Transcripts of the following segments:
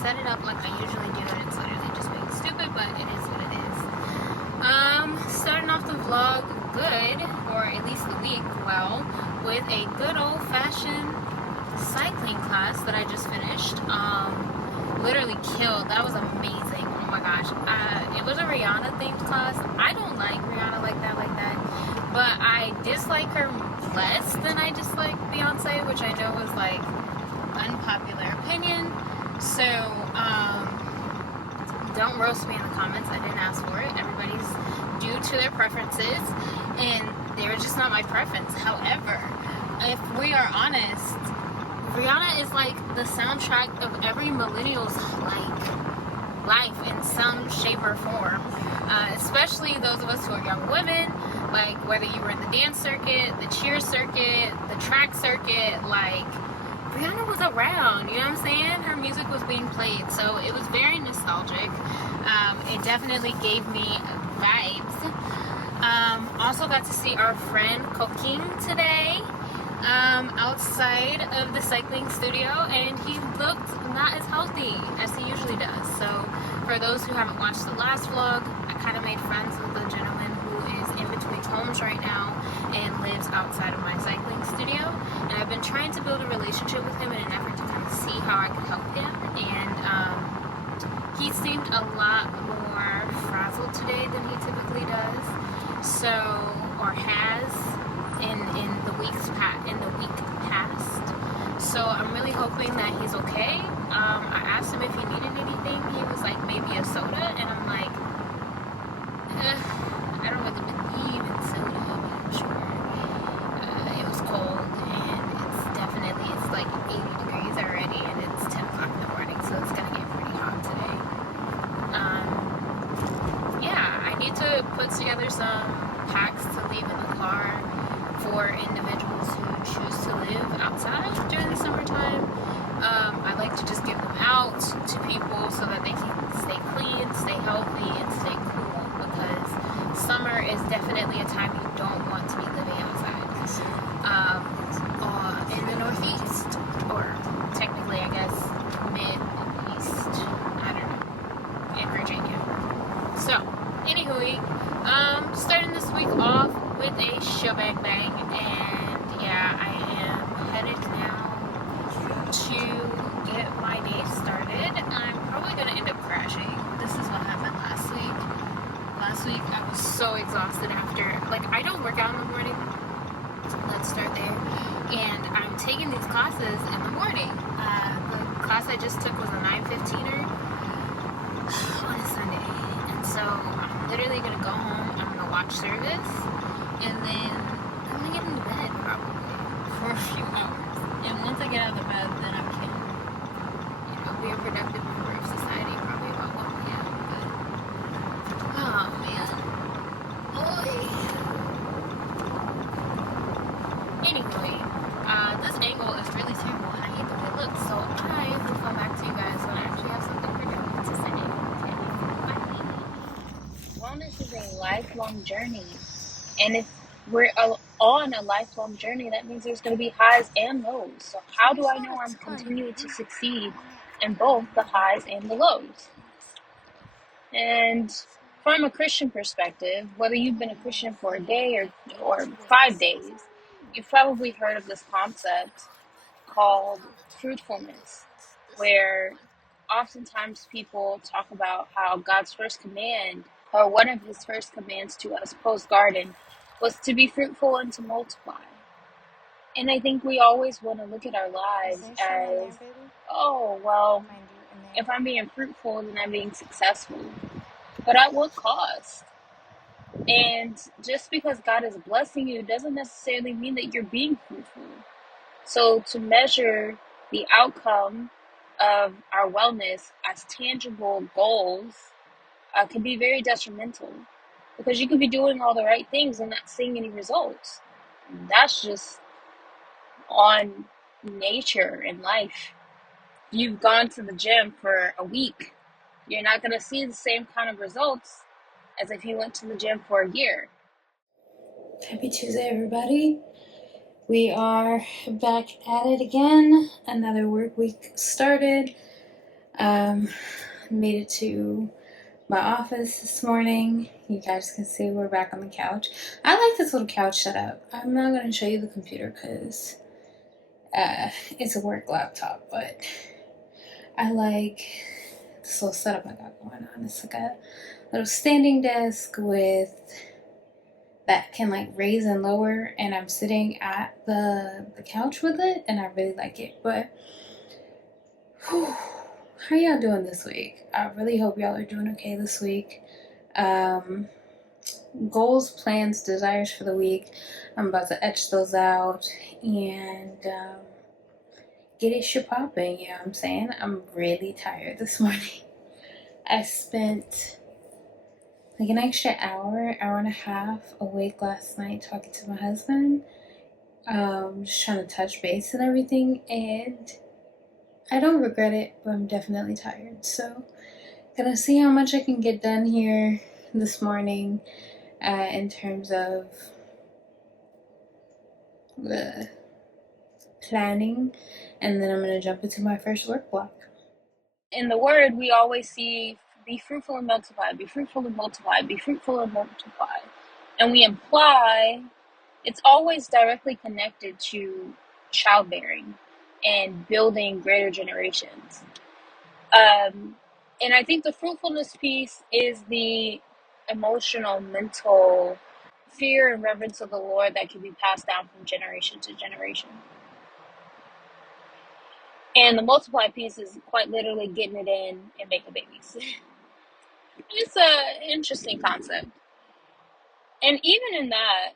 set it up like I usually do, and it's literally just being stupid, but it is what it is. Starting off the vlog good, or at least the week well, with a good old-fashioned cycling class that I just finished. Literally killed. That was amazing. Oh my gosh. It was a Rihanna themed class. I don't like Rihanna like that, but I dislike her less than I dislike Beyonce, which I know is like unpopular opinion. So don't roast me in the comments. I didn't ask for it. Everybody's due to their preferences, and they're just not my preference. However, if we are honest, Rihanna is like the soundtrack of every millennial's life in some shape or form, especially those of us who are young women. Like whether you were in the dance circuit, the cheer circuit, the track circuit, like Rihanna was around, you know what I'm saying? Her music was being played, so it was very nostalgic. It definitely gave me vibes. Also got to see our friend cooking today outside of the cycling studio, and he looked not as healthy as he usually does. So for those who haven't watched the last vlog, I kind of made friends with the gentleman who is in between homes right now and lives outside of my cycling studio, and I've been trying to build a relationship with him in an effort to kind of see how I could help him. And he seemed a lot more frazzled today than he typically does, so, or has in the week past. So I'm really hoping that he's okay. I asked him if he needed anything. He was like, maybe a soda, and I'm like, I don't really believe in soda, but I'm sure. It was cold, and it's like 80 degrees already, and it's 10 o'clock in the morning, so it's gonna get pretty hot today. Yeah, I need to put together some packs to leave in the car for individuals who choose to live outside during the summertime. I like to just give them out to people so that they can stay clean, stay healthy, and stay cool, because summer is definitely a time you don't want to be living outside. In the Northeast, or technically I guess Mid-East, I don't know, in Virginia. So, anyway, starting this week off with a shebang bang, and yeah, I am headed now to get my day started. I'm probably gonna end up crashing. This is what happened last week. Last week I was so exhausted after, like, I don't work out in the morning. Let's start there. And I'm taking these classes in the morning. The class I just took was a 9:15er on a Sunday, and so I'm literally gonna go home. I'm gonna watch service, and then I'm gonna get into bed probably for a few hours. And once I get out of the bed, then I can, be a productive member of society probably about 1 p.m. But, oh man. Anyway, this angle is really terrible, and I hate the way it looks, so I will come back to you guys when I actually have something productive to say. Bye. Wellness is a lifelong journey, and if we're on a lifelong journey, that means there's going to be highs and lows. So how do I know I'm continuing to succeed in both the highs and the lows? And from a Christian perspective, whether you've been a Christian for a day or 5 days, you've probably heard of this concept called fruitfulness, where oftentimes people talk about how God's first command, or one of his first commands to us post-garden, was to be fruitful and to multiply. And I think we always want to look at our lives as, oh, well, if I'm being fruitful, then I'm being successful. But at what cost? And just because God is blessing you doesn't necessarily mean that you're being fruitful. So to measure the outcome of our wellness as tangible goals can be very detrimental, because you could be doing all the right things and not seeing any results. That's just on nature in life. You've gone to the gym for a week. You're not going to see the same kind of results as if you went to the gym for a year. Happy Tuesday, everybody. We are back at it again. Another work week started. Made it to my office this morning. You guys can see we're back on the couch. I like this little couch setup. I'm not going to show you the computer because it's a work laptop, but I like this little setup I got going on. It's like a little standing desk with that can like raise and lower, and I'm sitting at the couch with it, and I really like it. But whew, how y'all doing this week? I really hope y'all are doing okay this week. Goals, plans, desires for the week. I'm about to etch those out and get it shit popping. You know what I'm saying? I'm really tired this morning. I spent like an extra hour and a half awake last night talking to my husband, just trying to touch base and everything, and I don't regret it, but I'm definitely tired. So, gonna see how much I can get done here this morning in terms of the planning, and then I'm gonna jump into my first work block. In the word, we always see be fruitful and multiply, be fruitful and multiply, be fruitful and multiply. And we imply it's always directly connected to childbearing and building greater generations. And I think the fruitfulness piece is the emotional, mental fear and reverence of the Lord that can be passed down from generation to generation. And the multiply piece is quite literally getting it in and making babies. It's an interesting concept. And even in that,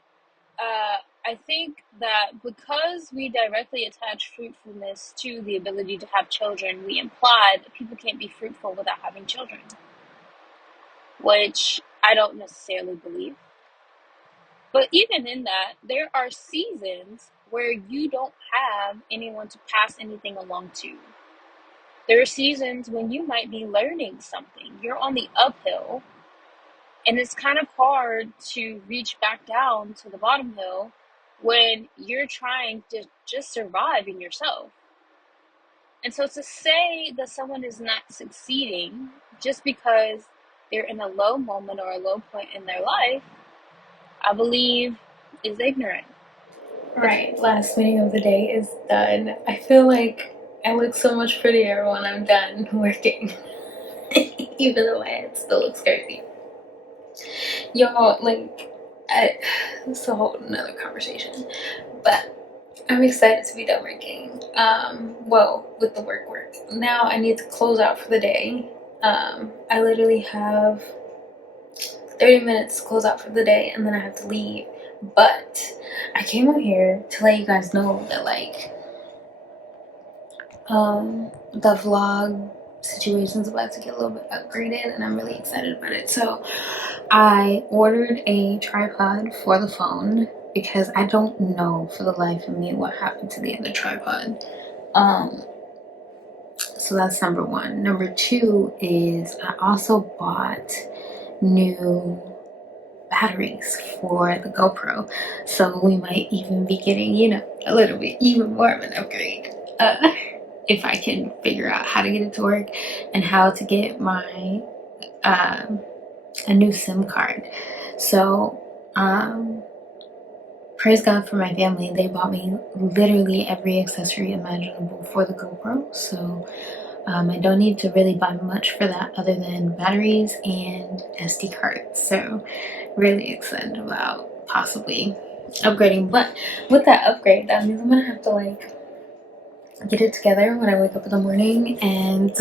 I think that because we directly attach fruitfulness to the ability to have children, we imply that people can't be fruitful without having children, which I don't necessarily believe. But even in that, there are seasons where you don't have anyone to pass anything along to. There are seasons when you might be learning something. You're on the uphill, and it's kind of hard to reach back down to the bottom hill when you're trying to just survive in yourself. And so to say that someone is not succeeding just because they're in a low moment or a low point in their life, I believe is ignorant. Right, last meeting of the day is done. I feel like I look so much prettier when I'm done working, even though my head still looks crazy. Y'all, like, it's a whole another conversation, but I'm excited to be done working. Well, with the work. Now I need to close out for the day. I literally have 30 minutes to close out for the day, and then I have to leave. But I came out here to let you guys know that, like, the vlog situation is about to get a little bit upgraded, and I'm really excited about it. So I ordered a tripod for the phone because I don't know for the life of me what happened to the other tripod. So that's number one. Number two is I also bought new batteries for the GoPro, so we might even be getting, a little bit even more of an upgrade if I can figure out how to get it to work and how to get my a new SIM card. So praise God for my family. They bought me literally every accessory imaginable for the GoPro, so I don't need to really buy much for that other than batteries and SD cards. So really excited about possibly upgrading. But with that upgrade, that means I'm gonna have to like get it together when I wake up in the morning and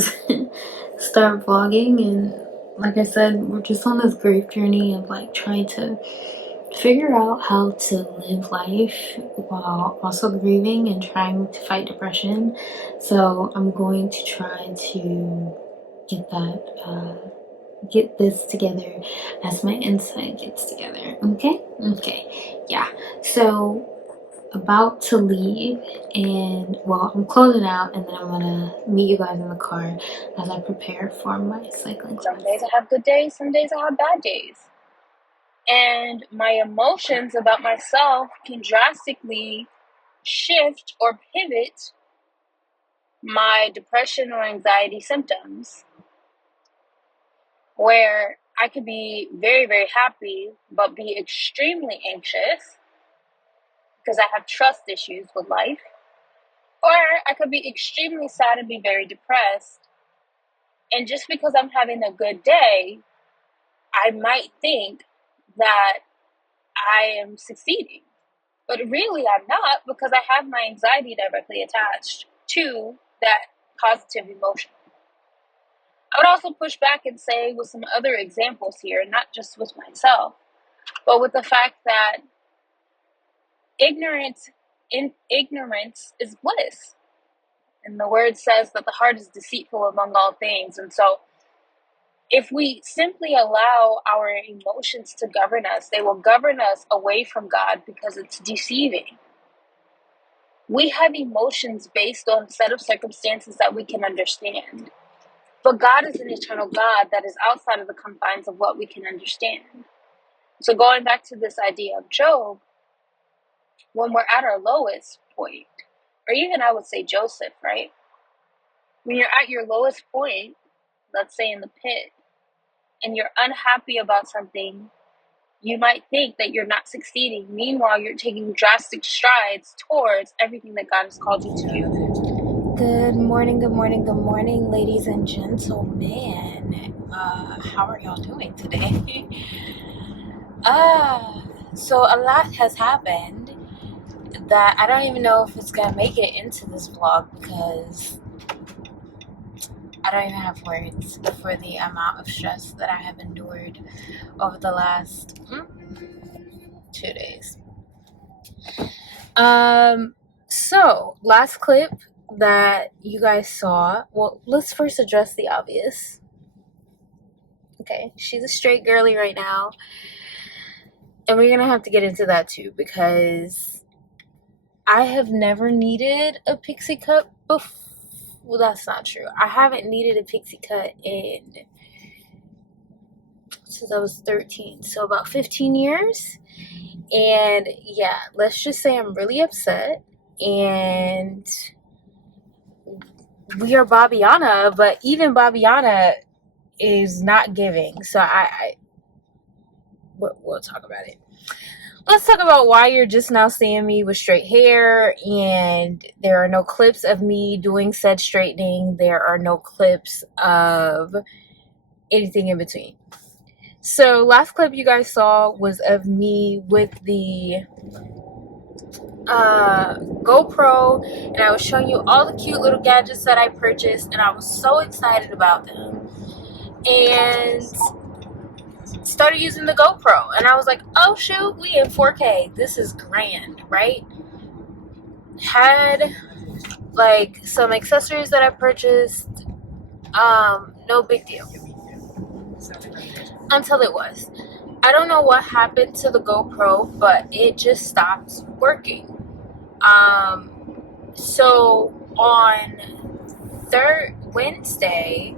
start vlogging. And like I said, we're just on this grief journey of like trying to figure out how to live life while also grieving and trying to fight depression. So I'm going to try to get this together as my inside gets together. Okay, yeah. So about to leave, and well, I'm closing out, and then I'm gonna meet you guys in the car as I prepare for my cycling class. Some days I have good days, some days I have bad days. And my emotions about myself can drastically shift or pivot my depression or anxiety symptoms, where I could be very, very happy, but be extremely anxious because I have trust issues with life. Or I could be extremely sad and be very depressed. And just because I'm having a good day, I might think that I am succeeding. But really, I'm not, because I have my anxiety directly attached to that positive emotion. I would also push back and say, with some other examples here, not just with myself, but with the fact that ignorance is bliss. And the word says that the heart is deceitful among all things. And so if we simply allow our emotions to govern us, they will govern us away from God because it's deceiving. We have emotions based on a set of circumstances that we can understand. But God is an eternal God that is outside of the confines of what we can understand. So going back to this idea of Job, when we're at our lowest point, or even I would say Joseph, right? When you're at your lowest point, let's say in the pit, and you're unhappy about something, you might think that you're not succeeding. Meanwhile, you're taking drastic strides towards everything that God has called you to do. Good morning, ladies and gentlemen. How are y'all doing today? So a lot has happened that I don't even know if it's gonna make it into this vlog because I don't even have words for the amount of stress that I have endured over the last 2 days. So last clip that you guys saw, well, let's first address the obvious. Okay, she's a straight girly right now, and we're gonna have to get into that too, because I have never needed a pixie cut before. Well, that's not true. I haven't needed a pixie cut since I was 13, so about 15 years. And yeah, let's just say I'm really upset, and we are Babiana, but even Babiana is not giving. So we'll talk about it. Let's talk about why you're just now seeing me with straight hair, and there are no clips of me doing said straightening. There are no clips of anything in between. So last clip you guys saw was of me with the GoPro, and I was showing you all the cute little gadgets that I purchased, and I was so excited about them, and started using the GoPro, and I was like, oh shoot, we in 4K, this is grand, right? Had like some accessories that I purchased, no big deal, until it was. I don't know what happened to the GoPro, but it just stopped working. So on Wednesday,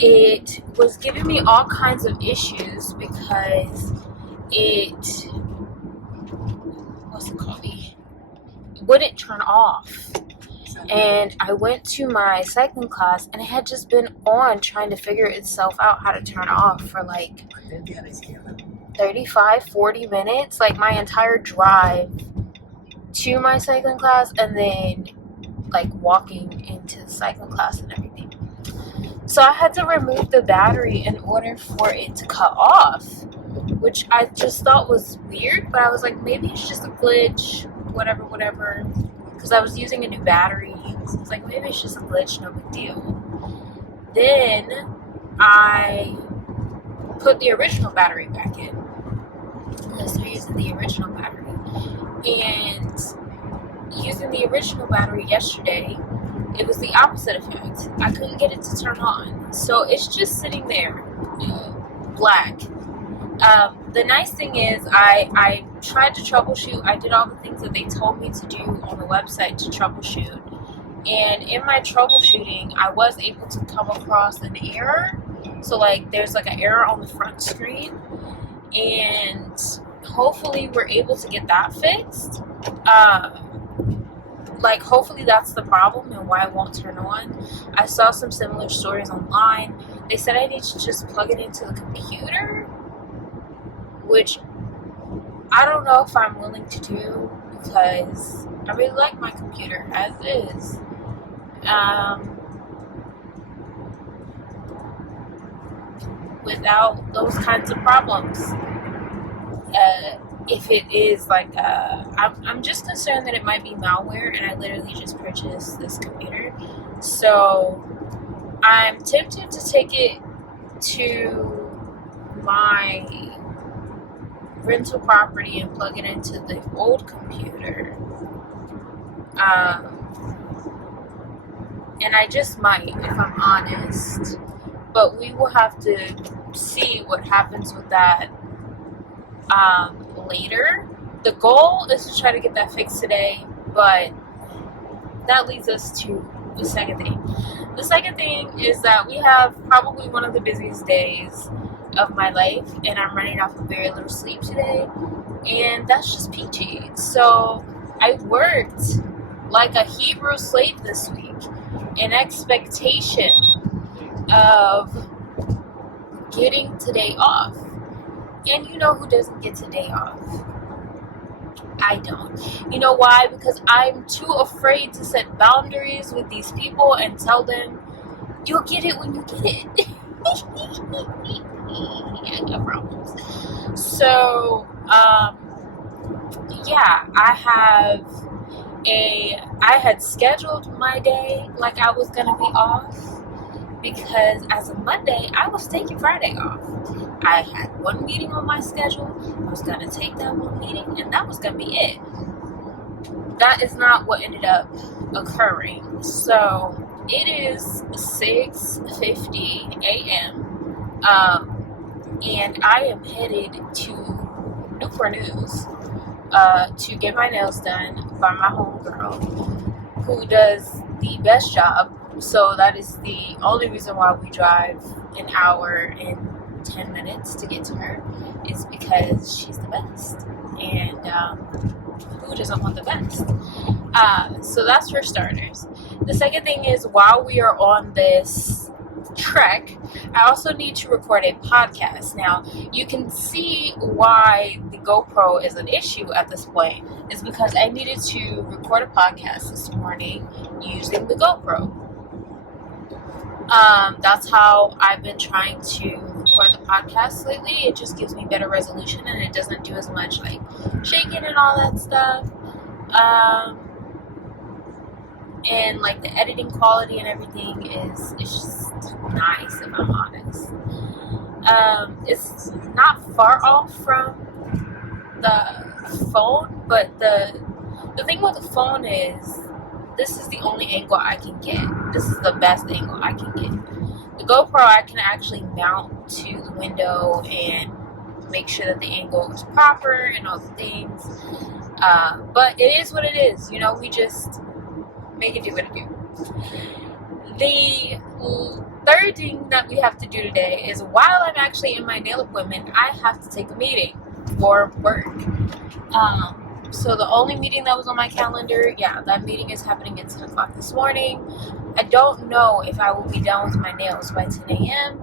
it was giving me all kinds of issues because it wouldn't turn off. And I went to my cycling class, and it had just been on trying to figure itself out how to turn off for like 35-40 minutes, like my entire drive to my cycling class, and then like walking into the cycling class and everything. So I had to remove the battery in order for it to cut off, which I just thought was weird, but I was like, maybe it's just a glitch, whatever, because I was using a new battery. So I was like, maybe it's just a glitch, no big deal. Then I put the original battery back in. I started using the original battery, and using the original battery yesterday, it was the opposite effect. I couldn't get it to turn on. So it's just sitting there, black. The nice thing is I tried to troubleshoot. I did all the things that they told me to do on the website to troubleshoot. And in my troubleshooting, I was able to come across an error. So like there's like an error on the front screen. And hopefully we're able to get that fixed. like, hopefully that's the problem and why it won't turn on. I saw some similar stories online. They said I need to just plug it into the computer, which I don't know if I'm willing to do because I really like my computer as is. Without those kinds of problems. If it is like, I'm just concerned that it might be malware, and I literally just purchased this computer. So I'm tempted to take it to my rental property and plug it into the old computer. And I just might, if I'm honest. But we will have to see what happens with that later. The goal is to try to get that fixed today, but that leads us to the second thing. The second thing is that we have probably one of the busiest days of my life, and I'm running off of very little sleep today, and that's just peachy. So I worked like a Hebrew slave this week in expectation of getting today off. And you know who doesn't get today off? I don't. You know why? Because I'm too afraid to set boundaries with these people and tell them, you'll get it when you get it. I got problems. So, yeah, I had scheduled my day like I was going to be off, because as of Monday, I was taking Friday off. I had one meeting on my schedule. I was going to take that one meeting, and that was going to be it. That is not what ended up occurring. So it is 6:50 a.m. And I am headed to Newport News to get my nails done by my homegirl, who does the best job. So that is the only reason why we drive an hour and 10 minutes to get to her, is because she's the best. And who doesn't want the best? So that's for starters. The second thing is, while we are on this trek, I also need to record a podcast. Now, you can see why the GoPro is an issue at this point, is because I needed to record a podcast this morning using the GoPro. That's how I've been trying to record the podcast lately. It just gives me better resolution, and it doesn't do as much like shaking and all that stuff. And like the editing quality and everything is just nice, if I'm honest. It's not far off from the phone, but the thing with the phone is, this is the only angle I can get. This is the best angle I can get. The GoPro, I can actually mount to the window and make sure that the angle is proper and all the things. But it is what it is. You know, we just make it do what it do. The third thing that we have to do today is, while I'm actually in my nail appointment, I have to take a meeting for work. So the only meeting that was on my calendar, that meeting is happening at 10 o'clock this morning. I don't know if I will be done with my nails by 10 a.m.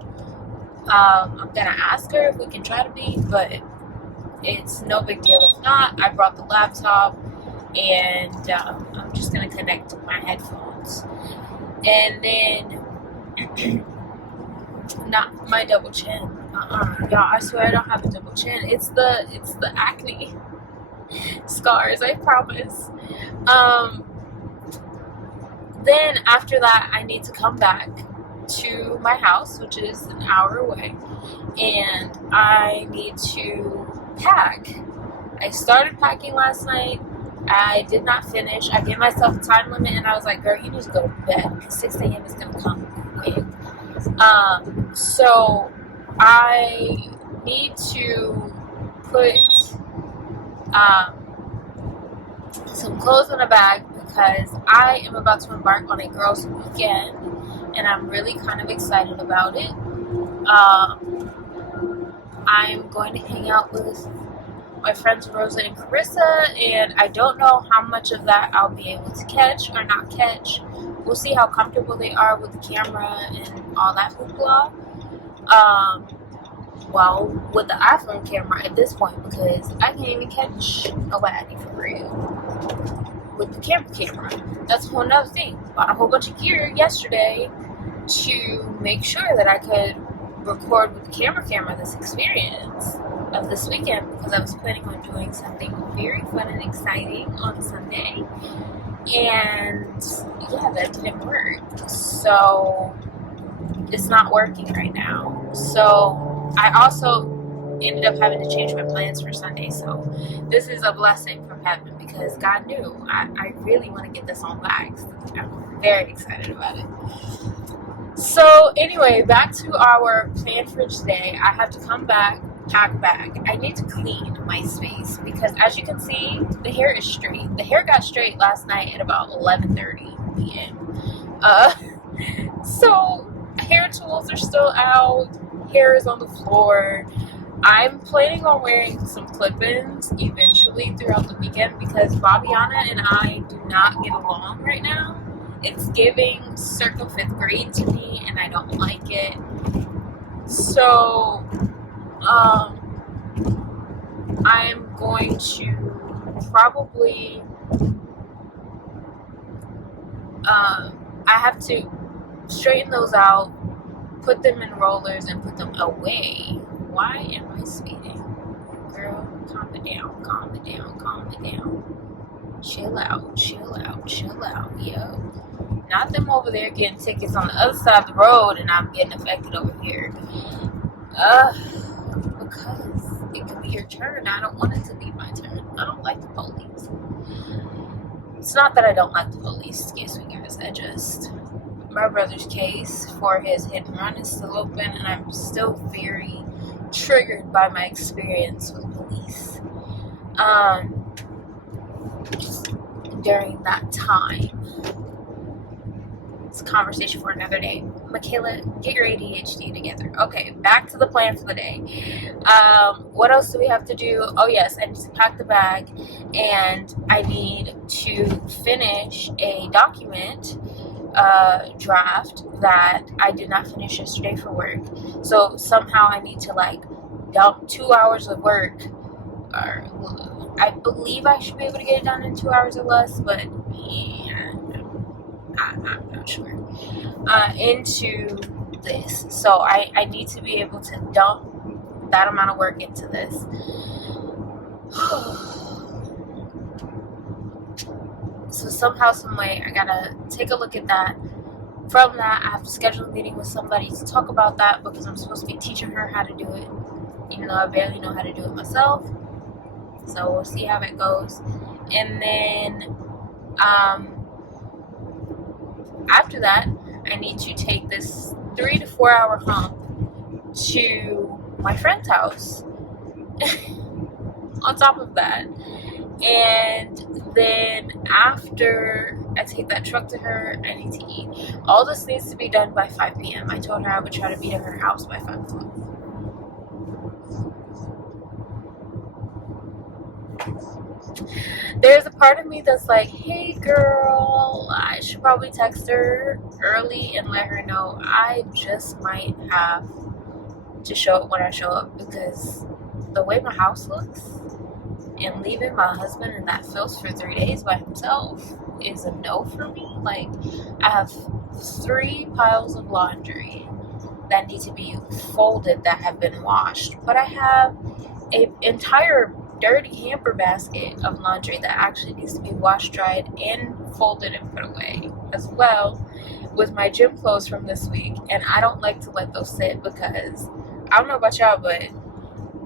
I'm going to ask her if we can try to be, but it's no big deal if not. I brought the laptop, and I'm just going to connect my headphones. And then, not my double chin. Y'all, I swear I don't have a double chin. It's the acne scars, I promise. Then after that, I need to come back to my house, which is an hour away, and I need to pack. I started packing last night. I did not finish. I gave myself a time limit, and I was like, girl, you need to go to bed, because 6 a.m. is going to come quick. So I need to put some clothes in a bag, because I am about to embark on a girls' weekend, and I'm really kind of excited about it. I'm going to hang out with my friends Rosa and Carissa, and I don't know how much of that I'll be able to catch or not catch. We'll see how comfortable they are with the camera and all that hoopla. Well, with the iPhone camera at this point, because I can't even catch nobody for real with the camera. That's one other thing. Bought a whole bunch of gear yesterday to make sure that I could record with the camera this experience of this weekend, because I was planning on doing something very fun and exciting on Sunday, and yeah, that didn't work. So it's not working right now. So I also ended up having to change my plans for Sunday. So this is a blessing from heaven, because God knew I really want to get this on wax. I'm very excited about it. So anyway, back to our plan for today. I have to come back, pack bag. I need to clean my space, because as you can see, the hair is straight. The hair got straight last night at about 11:30 p.m. So hair tools are still out. Hair is on the floor. I'm planning on wearing some clip-ins eventually throughout the weekend, because Bobbiana and I do not get along right now. It's giving circa 5th grade to me, and I don't like it. So, I'm going to probably, I have to straighten those out, put them in rollers, and put them away. Why am I speeding? Girl, calm it down, calm it down, calm it down. Chill out, chill out, chill out, yo. Not them over there getting tickets on the other side of the road and I'm getting affected over here. Because it could be your turn. I don't want it to be my turn. I don't like the police. It's not that I don't like the police, excuse me guys. I just, my brother's case for his hit and run is still open, and I'm still very triggered by my experience with police during that time. It's a conversation for another day. Kayla, get your ADHD together. Okay, back to the plan for the day. What else do we have to do? Oh yes, I need to pack the bag, and I need to finish a document draft that I did not finish yesterday for work. So somehow I need to dump 2 hours of work, or I believe I should be able to get it done in 2 hours or less, but yeah, I'm not sure, into this. So I need to be able to dump that amount of work into this. So somehow, some way, I gotta take a look at that. From that, I have to schedule a meeting with somebody to talk about that, because I'm supposed to be teaching her how to do it, even though I barely know how to do it myself. So we'll see how that goes. And then after that, I need to take this 3 to 4 hour hump to my friend's house on top of that. And then after I take that truck to her, I need to eat. All this needs to be done by 5 p.m. I told her I would try to be at her house by 5 o'clock. There's a part of me that's like, hey girl, I should probably text her early and let her know I just might have to show up when I show up, because the way my house looks, and leaving my husband in that filth for 3 days by himself is a no for me. I have 3 piles of laundry that need to be folded that have been washed, but I have an entire dirty hamper basket of laundry that actually needs to be washed, dried, and folded and put away, as well with my gym clothes from this week. And I don't like to let those sit, because I don't know about y'all, but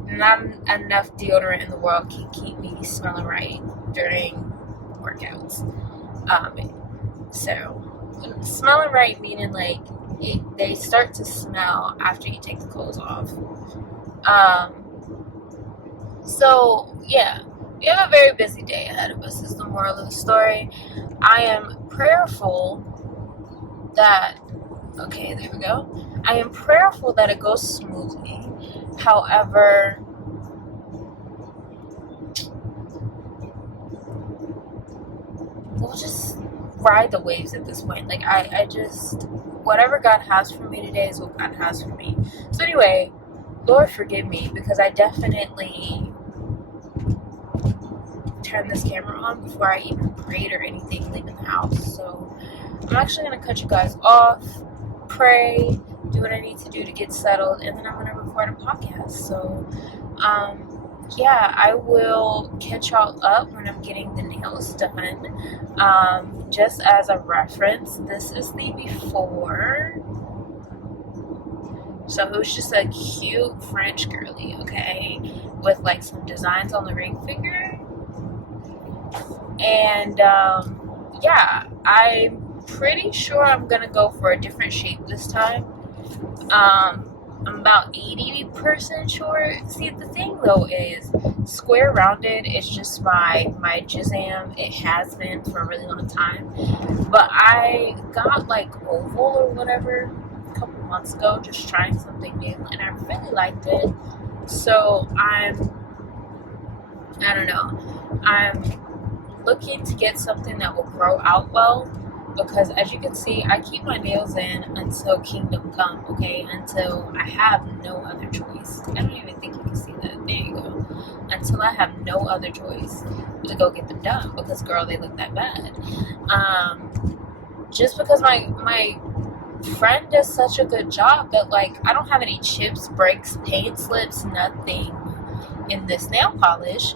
not enough deodorant in the world can keep me smelling right during workouts. So smelling right meaning they start to smell after you take the clothes off. So yeah, we have a very busy day ahead of us, is the moral of the story. I am prayerful that, okay, there we go. I am prayerful that it goes smoothly. However, we'll just ride the waves at this point. Like, I just, whatever God has for me today is what God has for me. So anyway, Lord forgive me, because I definitely turned this camera on before I even prayed or anything leaving the house. So I'm actually going to cut you guys off, pray, do what I need to do to get settled, and then I'm going to record a podcast. So, yeah, I will catch y'all up when I'm getting the nails done. Just as a reference, this is the before. So it was just a cute French girly, okay, with like some designs on the ring finger. And yeah, I'm pretty sure I'm gonna go for a different shape this time. I'm about 80% sure. See, the thing though is, square rounded is just my jizam. It has been for a really long time, but I got like oval or whatever a couple months ago, just trying something new, and I really liked it. So I don't know, I'm looking to get something that will grow out well, because as you can see, I keep my nails in until kingdom come, okay? Until I have no other choice. I don't even think you can see that. There you go. Until I have no other choice to go get them done, because girl, they look that bad. Just because my friend does such a good job that, like, I don't have any chips, breaks, paint slips, nothing in this nail polish,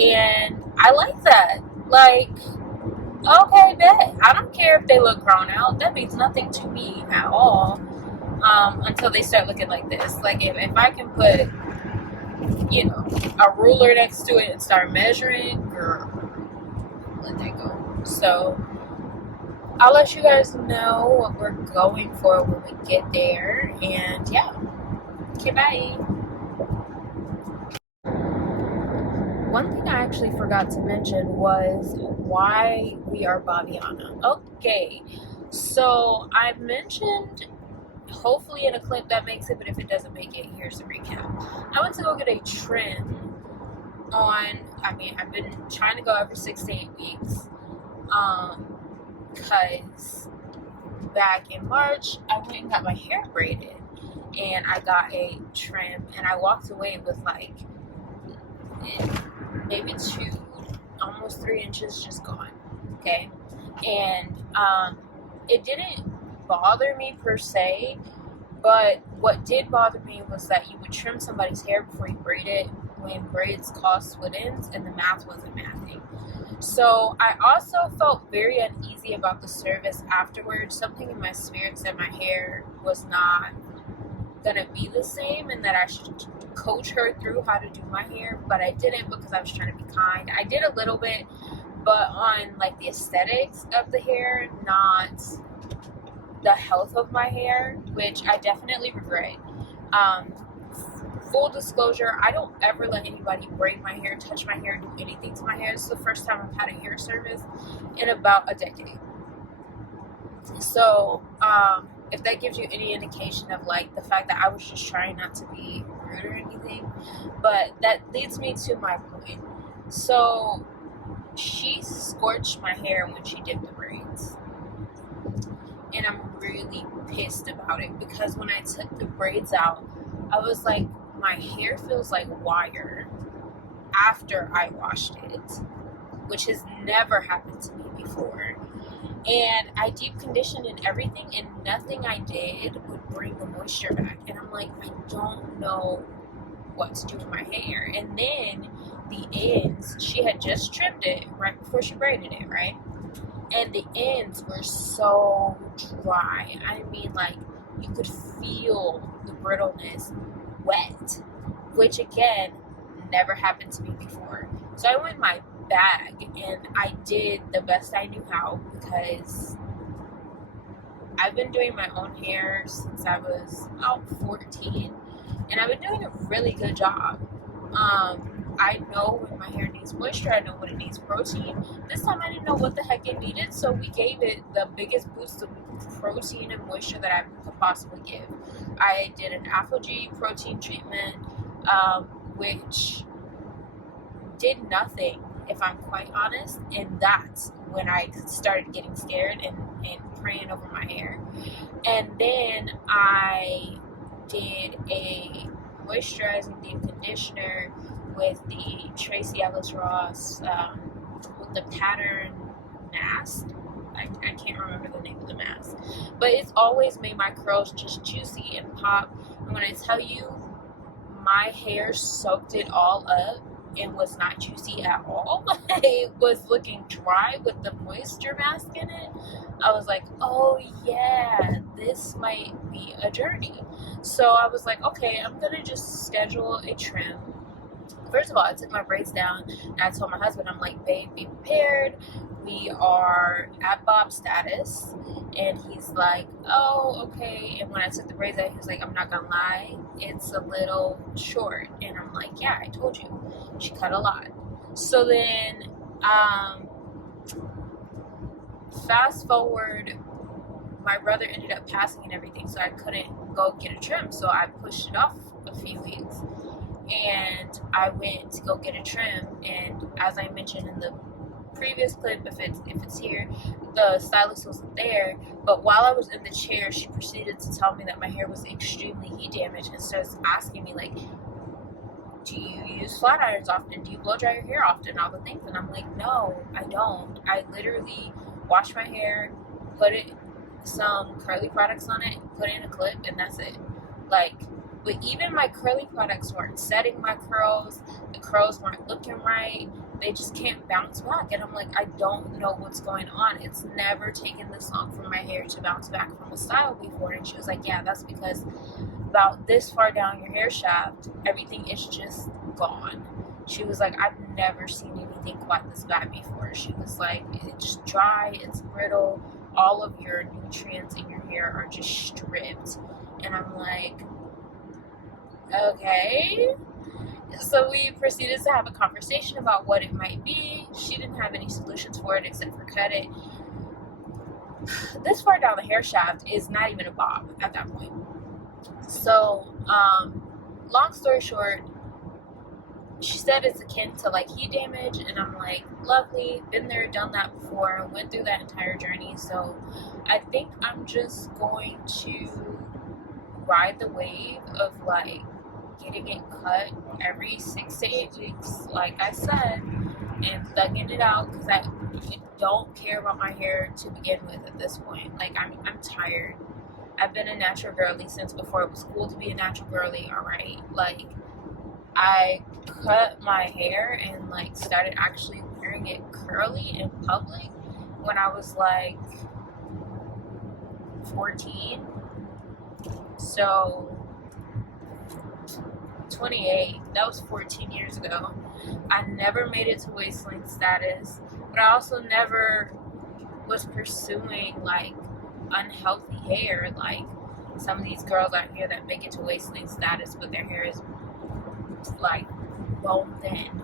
and I like that. Like, okay, bet. I don't care if they look grown out. That means nothing to me at all. Until they start looking like this. Like, if I can put, you know, a ruler next to it and start measuring, girl, let that go. So, I'll let you guys know what we're going for when we get there. And yeah. Okay, bye. One thing I actually forgot to mention was why we are Babiana. Okay, so I mentioned, hopefully in a clip that makes it, but if it doesn't make it, here's the recap. I went to go get a trim I've been trying to go every 6 to 8 weeks, because back in March, I went and got my hair braided, and I got a trim, and I walked away with like, maybe 2, almost 3 inches just gone, okay? And it didn't bother me per se, but what did bother me was that you would trim somebody's hair before you braid it, when braids cost split ends and the math wasn't mathing. So I also felt very uneasy about the service afterwards. Something in my spirit said my hair was not gonna be the same, and that I should coach her through how to do my hair, but I didn't, because I was trying to be kind. I did a little bit, but on like the aesthetics of the hair, not the health of my hair, which I definitely regret. Full disclosure, I don't ever let anybody braid my hair, touch my hair, do anything to my hair. This is the first time I've had a hair service in about a decade. So, if that gives you any indication of like the fact that I was just trying not to be rude or anything, but that leads me to my point. So she scorched my hair when she did the braids, and I'm really pissed about it, because when I took the braids out, I was like, my hair feels like wire after I washed it, which has never happened to me before. And I deep conditioned and everything, and nothing I did would bring the moisture back. And I'm like, I don't know what to do with my hair. And then the ends, she had just trimmed it right before she braided it, right? And the ends were so dry. I mean, like, you could feel the brittleness wet, which again, never happened to me before. So I went in my bag and I did the best I knew how, because I've been doing my own hair since I was about 14, and I've been doing a really good job. I know when my hair needs moisture, I know when it needs protein. This time I didn't know what the heck it needed, so we gave it the biggest boost of protein and moisture that I could possibly give. I did an Afro-G protein treatment, which did nothing, if I'm quite honest, and that's when I started getting scared and praying over my hair. And then I did a moisturizing deep conditioner with the Tracy Ellis Ross with the pattern mask. I can't remember the name of the mask, but it's always made my curls just juicy and pop. And when I tell you, my hair soaked it all up and was not juicy at all. It was looking dry with the moisture mask in it. I was like, oh yeah, this might be a journey. So I was like, okay, I'm gonna just schedule a trim. First of all, I took my braids down and I told my husband, I'm like, babe, be prepared. We are at bob status. And he's like, oh, okay. And when I took the braids out, he was like, I'm not gonna lie, it's a little short. And I'm like, yeah, I told you. She cut a lot. So then, fast forward, my brother ended up passing and everything, so I couldn't go get a trim. So I pushed it off a few weeks. And I went to go get a trim, and as I mentioned in the previous clip, if it's here, the stylist wasn't there. But while I was in the chair, she proceeded to tell me that my hair was extremely heat damaged and starts asking me like, do you use flat irons often? Do you blow dry your hair often? All the things. And I'm like, no, I don't. I literally wash my hair, put some curly products on it, put it in a clip, and that's it. Like, but even my curly products weren't setting my curls. The curls weren't looking right. They just can't bounce back. And I'm like, I don't know what's going on. It's never taken this long for my hair to bounce back from a style before. And she was like, yeah, that's because about this far down your hair shaft, everything is just gone. She was like, I've never seen anything quite this bad before. She was like, it's just dry, it's brittle. All of your nutrients in your hair are just stripped. And I'm like, okay. So we proceeded to have a conversation about what it might be. She didn't have any solutions for it except for cut it. This far down the hair shaft is not even a bob at that point. So, long story short, she said it's akin to like heat damage, and I'm like, lovely, been there, done that before, went through that entire journey. So I think I'm just going to ride the wave of like getting it cut every 6 to 8 weeks, like I said, and thugging it out, because I don't care about my hair to begin with at this point. Like, I'm tired. I've been a natural girly since before it was cool to be a natural girly, alright? Like, I cut my hair and like started actually wearing it curly in public when I was like 14. So 28, that was 14 years ago. I never made it to waist length status, but I also never was pursuing like unhealthy hair like some of these girls out here that make it to waist length status but their hair is like bone thin.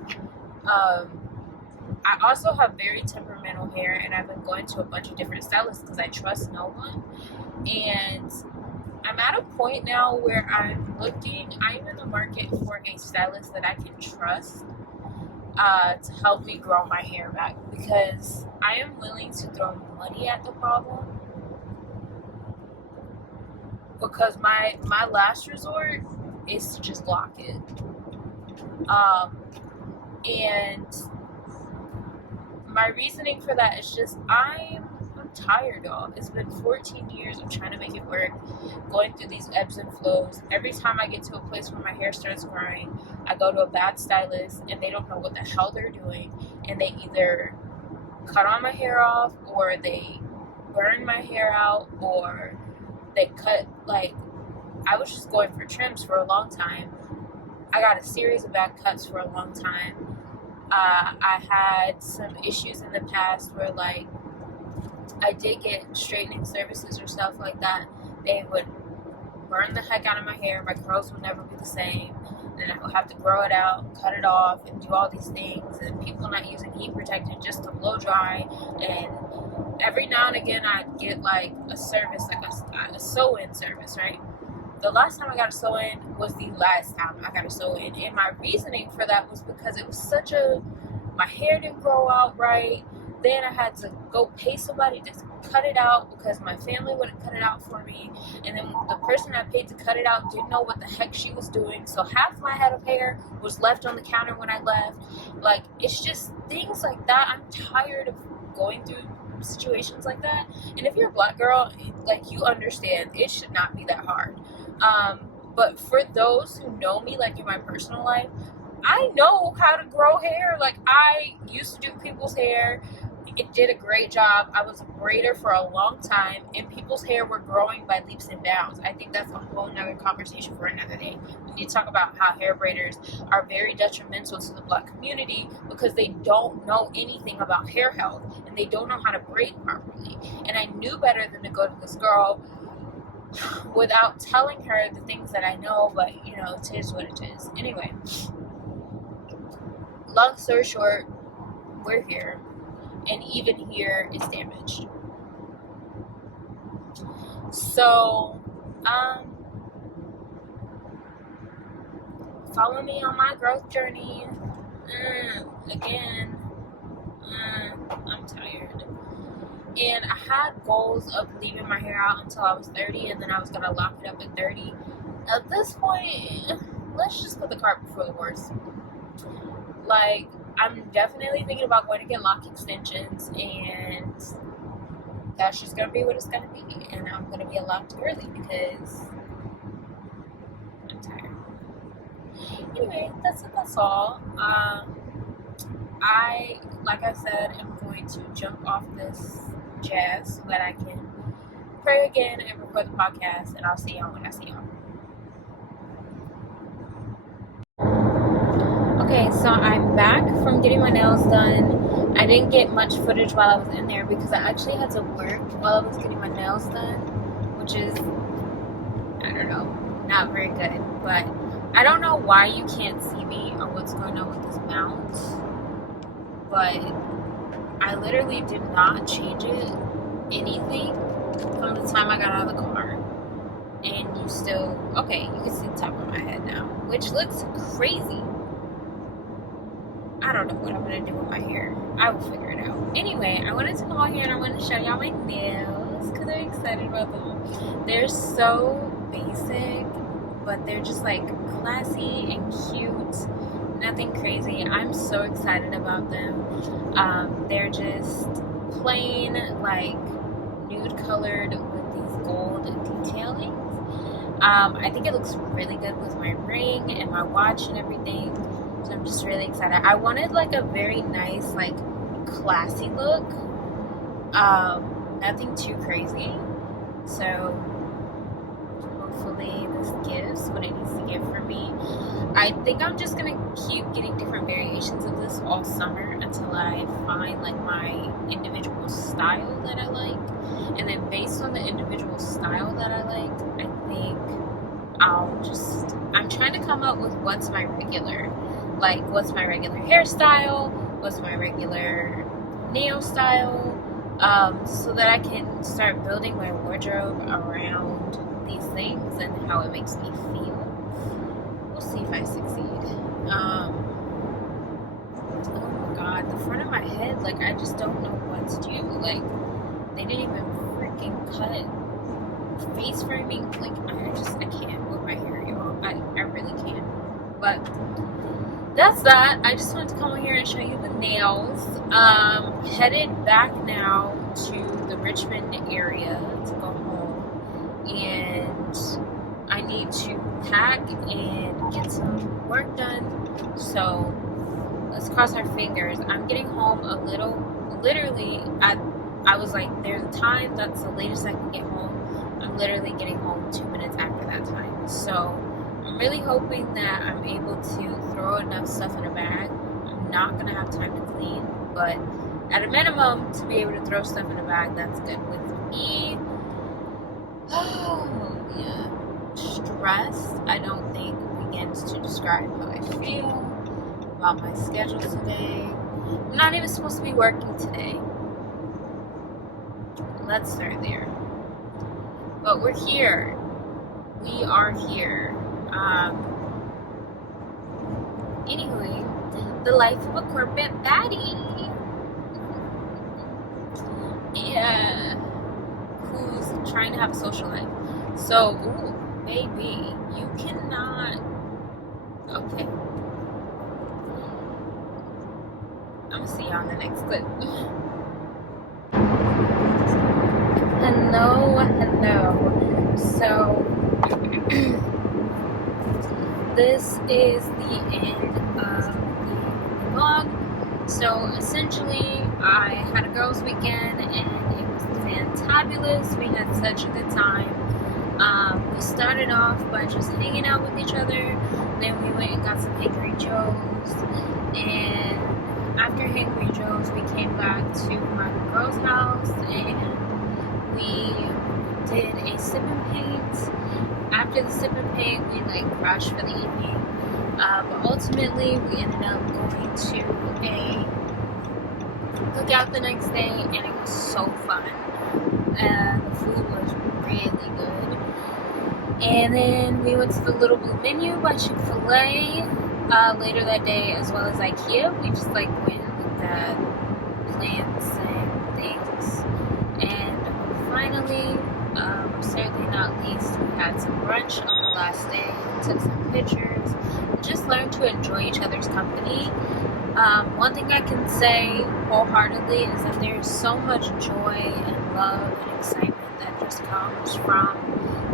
I also have very temperamental hair, and I've been going to a bunch of different stylists because I trust no one. And I'm at a point now where I'm in the market for a stylist that I can trust to help me grow my hair back, because I am willing to throw money at the problem, because my last resort is to just lock it. And my reasoning for that is just I'm tired, y'all. It's been 14 years of trying to make it work, going through these ebbs and flows. Every time I get to a place where my hair starts growing, I go to a bad stylist and they don't know what the hell they're doing, and they either cut all my hair off, or they burn my hair out, or they cut, like, I was just going for trims for a long time. I got a series of bad cuts for a long time. I had some issues in the past where, like, I did get straightening services or stuff like that. They would burn the heck out of my hair. My curls would never be the same. Then I would have to grow it out, cut it off, and do all these things. And people not using heat protectant just to blow dry. And every now and again, I'd get, like, a service, like a sew-in service, right? The last time I got a sew-in was the last time I got a sew-in. And my reasoning for that was because it was my hair didn't grow out right. then I had to go pay somebody to cut it out because my family wouldn't cut it out for me. And then the person I paid to cut it out didn't know what the heck she was doing. So half my head of hair was left on the counter when I left. Like, it's just things like that. I'm tired of going through situations like that. And if you're a black girl, like, you understand it should not be that hard. But for those who know me, like, in my personal life, I know how to grow hair. Like, I used to do people's hair. It did a great job. I was a braider for a long time, and people's hair were growing by leaps and bounds. I think that's a whole nother conversation for another day. We need to talk about how hair braiders are very detrimental to the black community because they don't know anything about hair health, and they don't know how to braid properly. And I knew better than to go to this girl without telling her the things that I know, but, you know, it is what it is. Anyway, long story short, we're here. And even here is damaged. So, follow me on my growth journey. Again, I'm tired. And I had goals of leaving my hair out until I was 30, and then I was going to lock it up at 30. At this point, let's just put the cart before the horse. Like, I'm definitely thinking about going to get lock extensions, and that's just going to be what it's going to be. And I'm going to be a locked girly because I'm tired. Anyway, that's all. I, like I said, am going to jump off this jazz so that I can pray again and record the podcast, and I'll see y'all when I see y'all. Okay, so I'm back from getting my nails done. I didn't get much footage while I was in there because I actually had to work while I was getting my nails done, which is, I don't know, not very good. But I don't know why you can't see me or what's going on with this mount, but I literally did not change anything from the time I got out of the car. And you still, okay, you can see the top of my head now, which looks crazy. I don't know what I'm going to do with my hair. I will figure it out. Anyway, I wanted to come on here and I want to show y'all my nails because I'm excited about them. They're so basic, but they're just like classy and cute. Nothing crazy. I'm so excited about them. They're just plain, like, nude colored with these gold detailings. I think it looks really good with my ring and my watch and everything. So I'm just really excited. I wanted like a very nice, like, classy look. Nothing too crazy. So hopefully this gives what it needs to give for me. I think I'm just gonna keep getting different variations of this all summer until I find like my individual style that I like. And then based on the individual style that I like, I think I'm trying to come up with what's my regular hairstyle, what's my regular nail style, so that I can start building my wardrobe around these things and how it makes me feel. We'll see if I succeed. Oh my god, the front of my head, like, I just don't know what to do. Like, they didn't even freaking cut face framing. Like, I can't with my hair, y'all. I really can't. But that's that. I just wanted to come over here and show you the nails. Headed back now to the Richmond area to go home, and I need to pack and get some work done. So let's cross our fingers. I'm getting home literally, I was like, there's a time that's the latest I can get home. I'm literally getting home 2 minutes after that time. So I'm really hoping that I'm able to throw enough stuff in a bag. I'm not going to have time to clean, but at a minimum, to be able to throw stuff in a bag, that's good with me. Oh, yeah. Stressed, I don't think begins to describe how I feel about my schedule today. I'm not even supposed to be working today. Let's start there. But we're here. We are here. Anyway, the life of a corporate baddie. who's trying to have a social life. So, ooh, baby, you cannot. Okay, I'm gonna see y'all in the next clip. Hello. So, this is the end of the vlog. So essentially, I had a girls' weekend and it was fantabulous. We had such a good time. We started off by just hanging out with each other. Then we went and got some Hangry Joe's. And after Hangry Joe's, we came back to my girl's house and we did a sip and paint. After the sip and paint, we crashed for the evening. But ultimately, we ended up going to a cookout the next day, and it was so fun. The food was really good. And then we went to the Little Blue Menu by Chick-fil-A later that day, as well as IKEA. We just went and looked at plants and things. And finally, certainly not least, we had some brunch on the last day, took some pictures, and just learned to enjoy each other's company. One thing I can say wholeheartedly is that there's so much joy and love and excitement that just comes from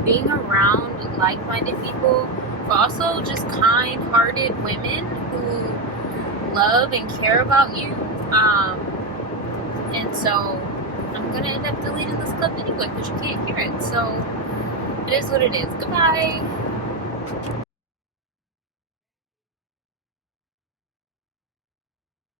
being around like-minded people, but also just kind-hearted women who love and care about you. And so I'm gonna end up deleting this clip anyway because you can't hear it. So it is what it is. Goodbye.